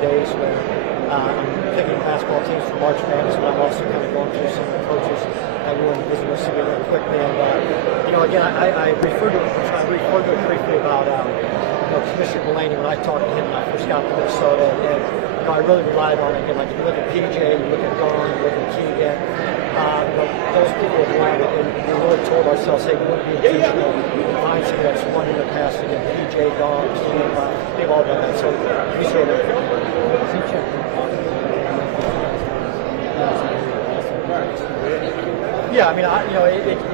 days where I'm picking basketball teams for March Madness, but I'm also kind of going through some of the coaches that we want to visit with City real quickly. And, again, I referred to it briefly about Commissioner Mulaney when I talked to him when I first got to Minnesota. And I really relied on it. Again, like you look at PJ, you look at Dawn, you look at Keegan. Those people have won it, and we really told ourselves, hey, we want to be intentional. Find somebody that's won in the past. Again, PJ, Dawn, Keegan, they've all done that. So we say that. Yeah, I mean,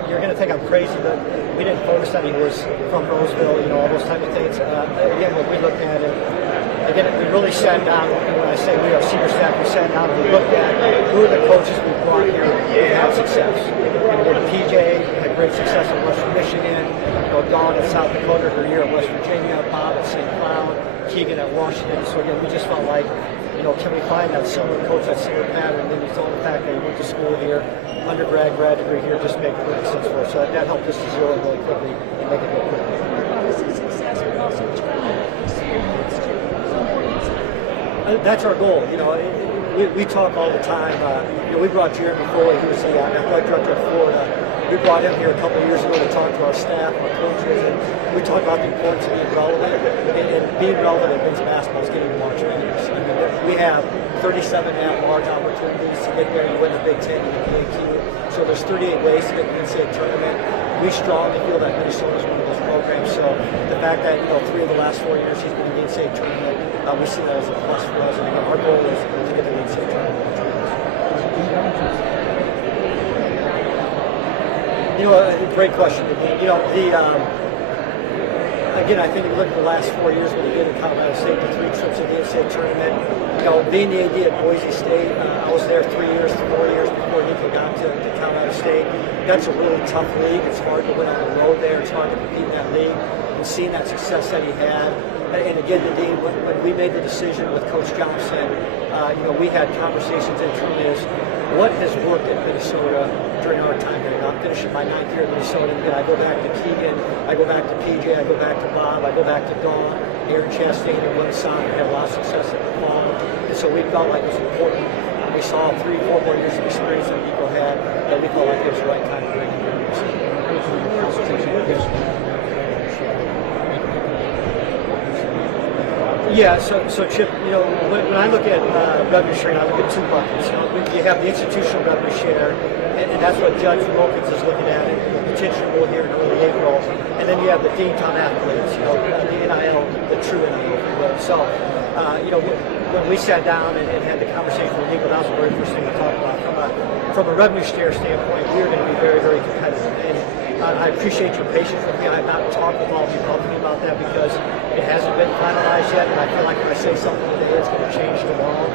you're going to think I'm crazy, but we didn't focus that he was from Roseville, all those type of things. Again, what we looked at, we really sat down. When I say we are senior staff, we sat down and we looked at who are the coaches we brought here who had success. PJ had great success in Western Michigan. Dawn at South Dakota, her year at West Virginia. Bob at St. Cloud. Keegan at Washington. So again, we just felt like, can we find that similar coach, that similar pattern? And then you throw in the fact that he went to school here, undergrad, grad degree here, just make it really sense for us. So that helped us to zero in really quickly and make it real quickly. Obviously success, but also tournament experience too. So important. That's our goal. We talk all the time. We brought Jeremy Foley, he was the athletic director of Florida. We brought him here a couple of years ago to talk to our staff, our coaches, and we talked about the importance of being relevant. And being relevant in men's basketball is getting to March Madness. I mean, we have 37 at-large opportunities to get there. You win the Big Ten, you get the AQ. So there's 38 ways to get the NCAA tournament. We strongly feel that Minnesota is one of those programs. So the fact that 3 of the last 4 years he's been in the NCAA tournament, we see that as a plus for us. And our goal is to get to the NCAA tournament. A great question. Again, I think if you look at the last 4 years when he did at Colorado State, the 3 trips to the NCAA tournament, being the AD at Boise State, I was there 4 years before Niko got to Colorado State. That's a really tough league. It's hard to win on the road there. It's hard to compete in that league. And seeing that success that he had, and again, Nadine, when we made the decision with Coach Johnson, we had conversations internally as what has worked in Minnesota during our time here. I'm finishing my 9th year in Minnesota. Again, I go back to Keegan, I go back to PJ, I go back to Bob, I go back to Dawn, Aaron Chastain, and Glenn Sonic had a lot of success at the fall. And so we felt like it was important. We saw 3 or 4 more years of experience that Niko had, that we felt like it was the right time to bring him here. Yeah, so Chip, when I look at revenue sharing, I look at 2 buckets. You have the institutional revenue share, and that's what Judge Wilkins is looking at, and potential here in early April. And then you have the Deantown athletes, the NIL, the true NIL. So, when we sat down and had the conversation with Niko, that was the very first thing we talked about. From a revenue share standpoint, we are going to be very, very competitive. And I appreciate your patience with me. I have not talked with all of you publicly about that because it hasn't been finalized yet, and I feel like if I say something today, it's going to change tomorrow.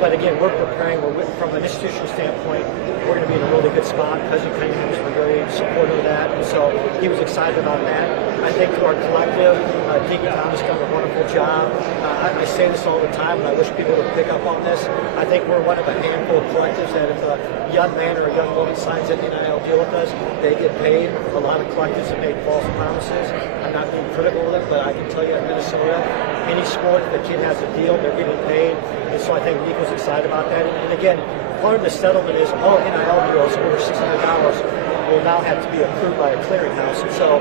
But again, we're preparing. From an institutional standpoint, we're going to be in a really good spot. President Cunningham has been very supportive of that, and so he was excited about that. I think to our collective, Deacon Thomas has done a wonderful job. I say this all the time, and I wish people would pick up on this. I think we're one of a handful of collectives that if a young man or a young woman signs an NIL deal with us, they get paid. A lot of collectives have made false promises. I'm not being critical of them, but I can tell you in Minnesota, any sport, if a kid has a deal, they're getting paid. And so I think Niko's excited about that. And again, part of the settlement is all NIL deals over $600 will now have to be approved by a clearinghouse. And so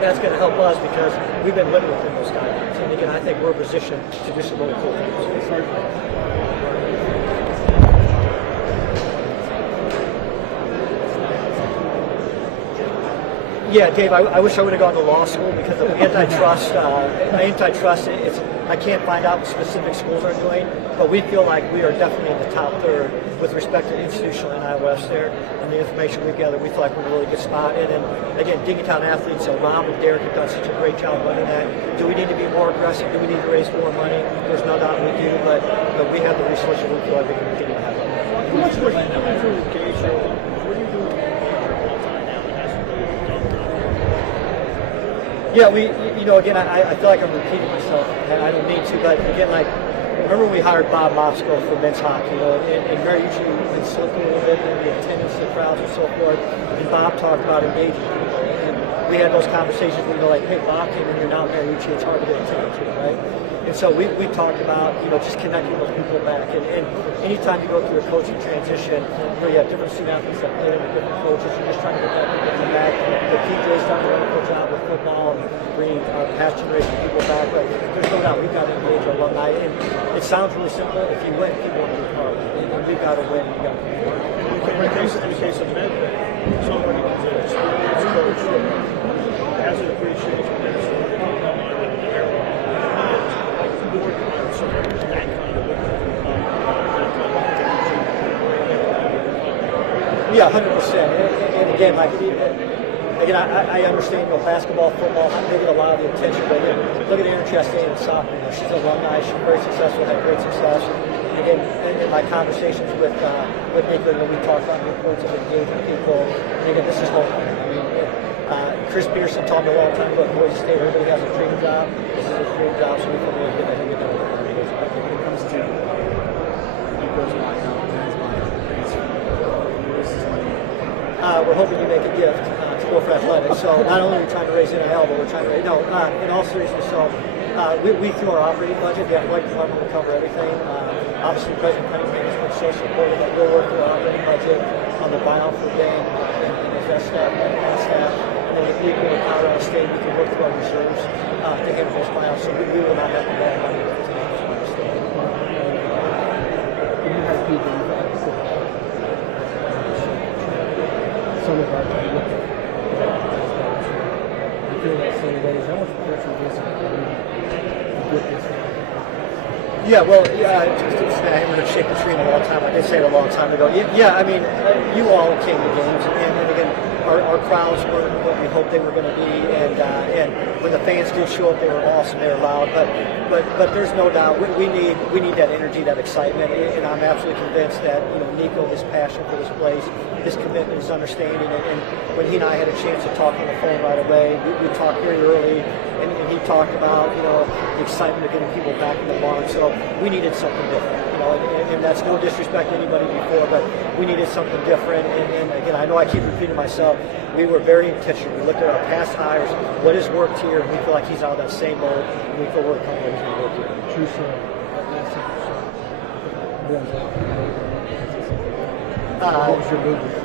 that's going to help us because we've been living within those guidelines. And again, I think we're positioned to do some really cool things. Yeah, Dave, I wish I would have gone to law school because of antitrust. I can't find out what specific schools are doing, but we feel like we are definitely in the top third with respect to institutional NIL West there. And the information we've gathered, we feel like we're in a really good spot. And then, again, Dingytown athletes, Rob and Derek have done such a great job running that. Do we need to be more aggressive? Do we need to raise more money? There's no doubt we do, but we have the resources we feel like we can continue to have. How much was communication? What are you doing? Yeah, again, I feel like I'm repeating myself, and I don't need to, but again, remember when we hired Bob Mopsko for men's hockey, and very usually we've been slipping a little bit in the attendance, the crowds, and so forth, and Bob talked about engaging people, and we had those conversations when you're like, hey, Bach came in here now, Mariucci, it's hard to get a ticket to, right? And so we talked about, just connecting those people back. And anytime you go through a coaching transition, you have different student athletes that play under different coaches. You're just trying to get that people come back. The PJ's done a wonderful job with football and bringing our past generation people back. But there's no doubt we've got to engage our alumni. And it sounds really simple. If you win, people want to be part of it. And we've got to win. We've got to be part of it. In the case of Medved, somebody who's an experienced coach has an appreciation for this. Yeah, 100%. And again, I understand, basketball, football, they get a lot of the attention, but look at Aaron Chastain in soccer. She's an alumni. She's very successful, had great success. And again, in my conversations with Niko, we talked about the importance of engaging people. And again, this is hope. Chris Pearson taught me a long time ago at Boise State, everybody has a dream job. This is a dream job, so we feel really good that he can do it. When it comes to Niko's line out, we're hoping to make a gift to Gopher Athletics. So not only are we trying to raise NIL, but we're trying to raise, in all seriousness, so we through our operating budget, the athletic department will cover everything. Obviously, President Cunningham has been so supportive that we'll work through our operating budget on the buyout for Dan and his staff and staff. And then if we go to Colorado State, we can work through our reserves to handle those buyouts. So we will not have to borrow money to Colorado State. you have people some of our time with you feel that same way. How much pressure is it to get this? Yeah, well, I'm going to shake the tree a long time. I did say it a long time ago. Yeah, I mean, you all came to games, and again, our crowds were what we hoped they were going to be, and when the fans did show up, they were awesome, they were loud. But there's no doubt we need that energy, that excitement, and I'm absolutely convinced that Niko, his passion for this place, his commitment, his understanding, and when he and I had a chance to talk on the phone right away, we talked very early, and he talked about the excitement of getting people back in the barn. So we needed something different, and that's no disrespect to anybody before, but we needed something different. And again, I know I keep repeating myself. We were very intentional. We looked at our past hires, what has worked here, and we feel like he's out of that same mode, and we feel we're comfortable he's going to work here. True, sir. What was your movement?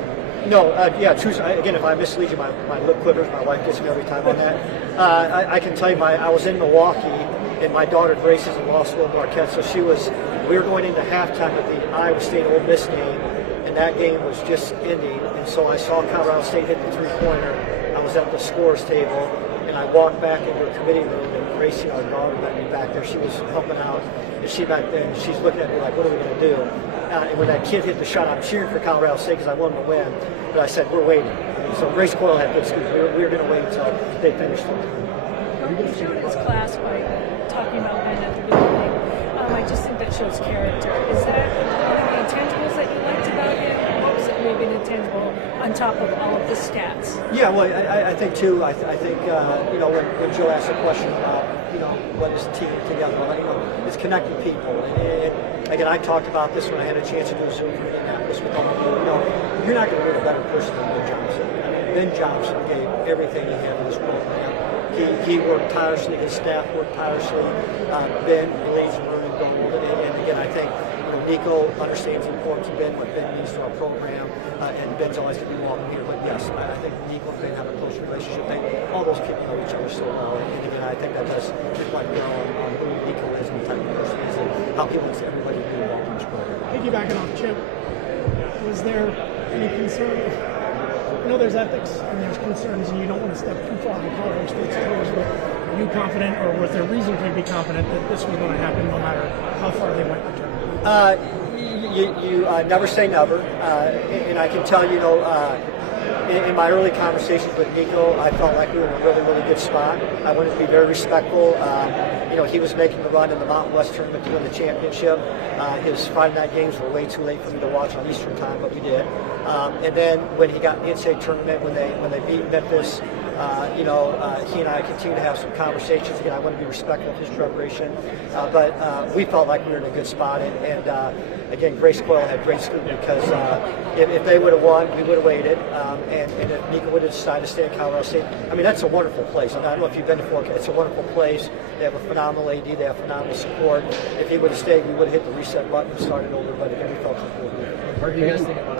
No, true. Again, if I mislead you, my lip quivers. My wife gets me every time on that. I can tell you, I was in Milwaukee, and my daughter Grace is in law school at Marquette, so we were going into halftime of the Iowa State Ole Miss game, and that game was just ending. And so I saw Colorado State hit the three-pointer. I was at the scores table, and I walked back into a committee room, and Gracie, our daughter, met me back there. She was helping out, and she's looking at me like, what are we going to do? And when that kid hit the shot, I'm cheering for Colorado State because I want them to win. But I said, we're waiting. So Grace Coyle had good schools. We were going to wait until they finished it. You showed his class by talking about Ben at the beginning. I just think that shows character. Is that one of the intangibles that you liked about him? What was it maybe an intangible on top of all of the stats? Yeah, well, I think too. I think when Joe asked a question about what is the team together, it's connecting people. And again, I talked about this when I had a chance to do a Zoom for Minneapolis with all of you. You're not going to be a better person than Ben Johnson. Ben Johnson gave everything he had in this program. He worked tirelessly. His staff worked tirelessly. Ben believes in learning gold. And again, I think Niko understands the importance of Ben, what Ben means to our program, and Ben's always going to be welcome here. But yes, I think Niko and Ben have a close relationship. All those kids know each other so well, and again, I think that does reflect well on who Niko is and the type of person he is, and how he wants everybody to be involved in this program. Piggybacking off Chip, was there any concern? I know there's ethics and there's concerns, and you don't want to step too far in Colorado State's toes, but are you confident, or was there reason for you to be confident that this was going to happen no matter how far they might return? You never say never, and I can tell in my early conversations with Niko, I felt like we were in a really, really good spot. I wanted to be very respectful. He was making the run in the Mountain West tournament to win the championship. His Friday night games were way too late for me to watch on Eastern time, but we did. And then when he got in the NCAA tournament, when they beat Memphis, he and I continue to have some conversations. Again, I want to be respectful of his preparation, but we felt like we were in a good spot. And again, Grace Coyle had great scrutiny because if they would have won, we would have waited. And if Niko would have decided to stay at Colorado State, I mean, that's a wonderful place. I don't know if you've been before. It's a wonderful place. They have a phenomenal AD. They have phenomenal support. If he would have stayed, we would have hit the reset button and started over. But again, we felt comfortable. What do you guys think about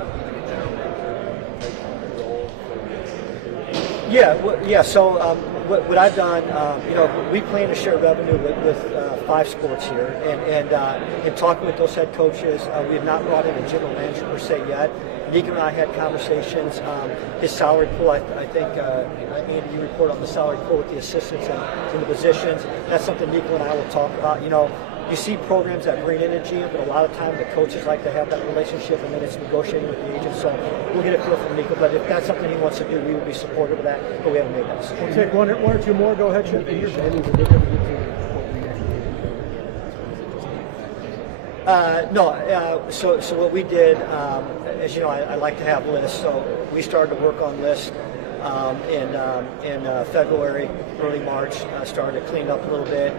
Yeah. So what I've done, we plan to share revenue with 5 sports here, and in talking with those head coaches, we have not brought in a general manager per se yet. Niko and I had conversations. His salary pool, I think, Andy, you report on the salary pool with the assistants and the positions. That's something Niko and I will talk about. You see programs that bring in a GM, but a lot of times the coaches like to have that relationship, and then it's negotiating with the agent. So we'll get a feel from Niko. But if that's something he wants to do, we would be supportive of that. But we haven't made that decision. We'll take one or two more. Go ahead, Chip. No. So what we did, as you know, I like to have lists. So we started to work on lists in February, early March. Started to clean up a little bit.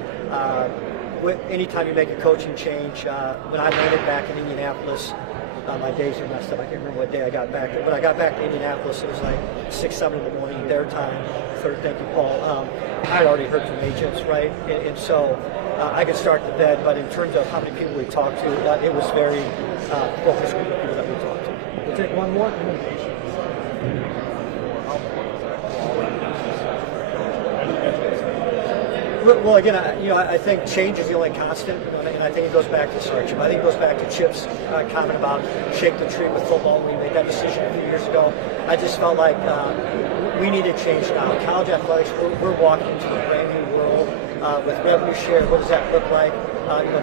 Anytime you make a coaching change, when I landed back in Indianapolis, my days are messed up. I can't remember what day I got back. When I got back to Indianapolis, it was like 6, 7 in the morning, their time. Thank you, Paul. I had already heard from agents, right? And so I could start the bed, but in terms of how many people we talked to, it was very focused group of people that we talked to. We'll take one more. Well, again, I think change is the only constant, and I think it goes back to Chip. I think it goes back to Chip's comment about shake the tree with football when we made that decision a few years ago. I just felt like we needed change now. College athletics, we're walking into a brand new world with revenue share. What does that look like?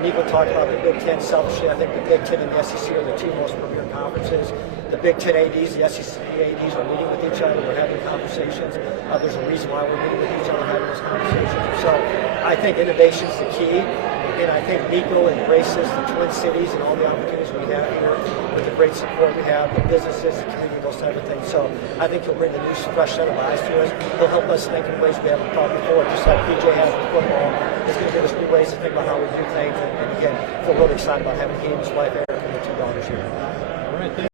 Niko talked about the Big Ten. Selfishly, I think the Big Ten and the SEC are the 2 most premier conferences. The Big Ten ADs, the SEC ADs are meeting with each other. We're having conversations. There's a reason why we're meeting with each other, having those conversations. So I think innovation is the key. And I think Niko embraces the Twin Cities and all the opportunities we have here with the great support we have, the businesses, the community, those type of things. So I think he'll bring a new, fresh set of eyes to us. He'll help us think in ways we haven't thought before, just like PJ has with football. It's going to give us new ways to think about how we do things. And again, feel really excited about having he and his wife, Eric, and their 2 daughters here. All right,